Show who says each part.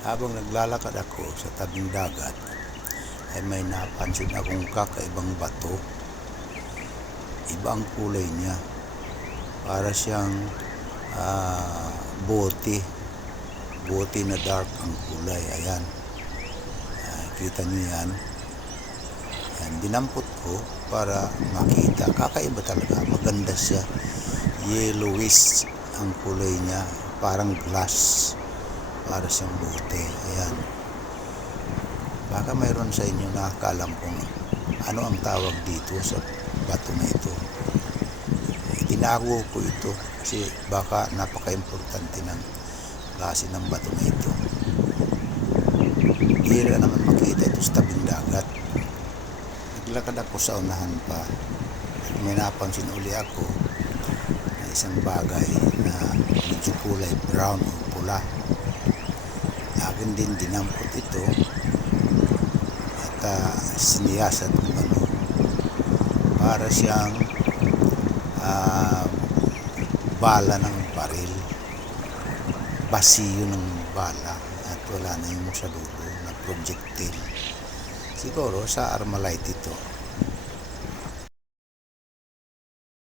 Speaker 1: Habang naglalakad ako sa tabing dagat, ay may napansin akong kakaibang bato. Iba ang kulay niya. Para siyang ah, bote. Bote na dark ang kulay. Ayan. Ah, kita niyo yan. Yan, dinampot ko para makita. Kakaiba talaga. Maganda siya. Yellowish ang kulay niya. Parang glass. Para siyang bote. Ayan. Baka mayroon sa inyo nakakaalam kung ano ang tawag dito sa bato na ito. Itinago ko ito kasi baka napaka-importante ng klase ng bato na ito. Hira naman makita ito sa tabing dagat. Naglakad ako sa unahan pa. At may napansin uli ako na isang bagay na medyo kulay brown o pula. Akin din dinampot ito at uh, siniyasat kung ano. Para siyang ah, bala ng baril. Basiyo ng bala at wala na yung sa dulo na projectile. Siguro sa Armalite ito.